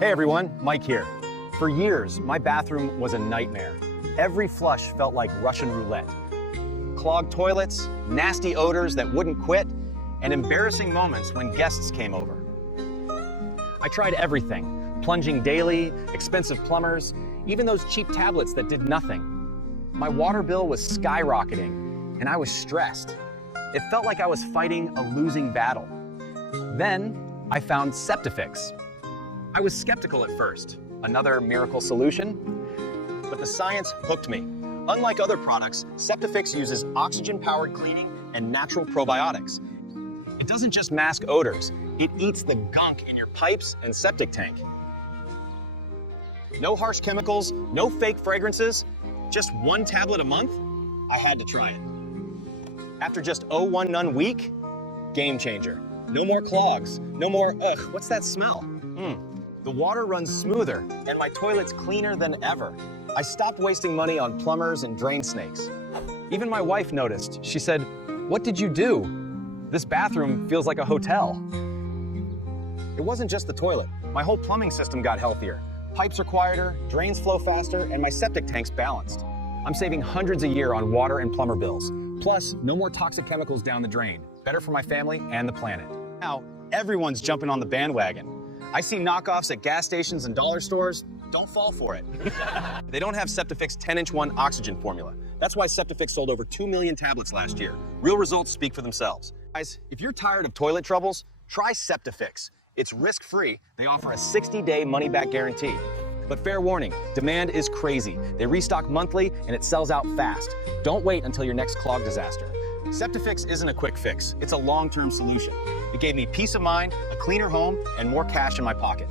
Hey everyone, Mike here. For years, my bathroom was a nightmare. Every flush felt like Russian roulette. Clogged toilets, nasty odors that wouldn't quit, and embarrassing moments when guests came over. I tried everything, plunging daily, expensive plumbers, even those cheap tablets that did nothing. My water bill was skyrocketing, and I was stressed. It felt like I was fighting a losing battle. Then, I found Septifix. I was skeptical at first, another miracle solution, but the science hooked me. Unlike other products, Septifix uses oxygen-powered cleaning and natural probiotics. It doesn't just mask odors, it eats the gunk in your pipes and septic tank. No harsh chemicals, no fake fragrances, just one tablet a month? I had to try it. After just 1 week, game changer. No more clogs, no more, what's that smell? The water runs smoother, and my toilet's cleaner than ever. I stopped wasting money on plumbers and drain snakes. Even my wife noticed. She said, "What did you do? This bathroom feels like a hotel." It wasn't just the toilet. My whole plumbing system got healthier. Pipes are quieter, drains flow faster, and my septic tank's balanced. I'm saving hundreds a year on water and plumber bills. Plus, no more toxic chemicals down the drain. Better for my family and the planet. Now, everyone's jumping on the bandwagon. I see knockoffs at gas stations and dollar stores. Don't fall for it. They don't have Septifix 10-inch-1 oxygen formula. That's why Septifix sold over 2 million tablets last year. Real results speak for themselves. Guys, if you're tired of toilet troubles, try Septifix. It's risk-free. They offer a 60-day money-back guarantee. But fair warning, demand is crazy. They restock monthly and it sells out fast. Don't wait until your next clog disaster. Septifix isn't a quick fix. It's a long-term solution. It gave me peace of mind, a cleaner home, and more cash in my pocket.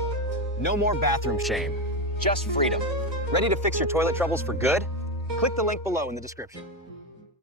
No more bathroom shame, just freedom. Ready to fix your toilet troubles for good? Click the link below in the description.